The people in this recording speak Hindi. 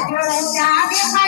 哎呦，我的妈！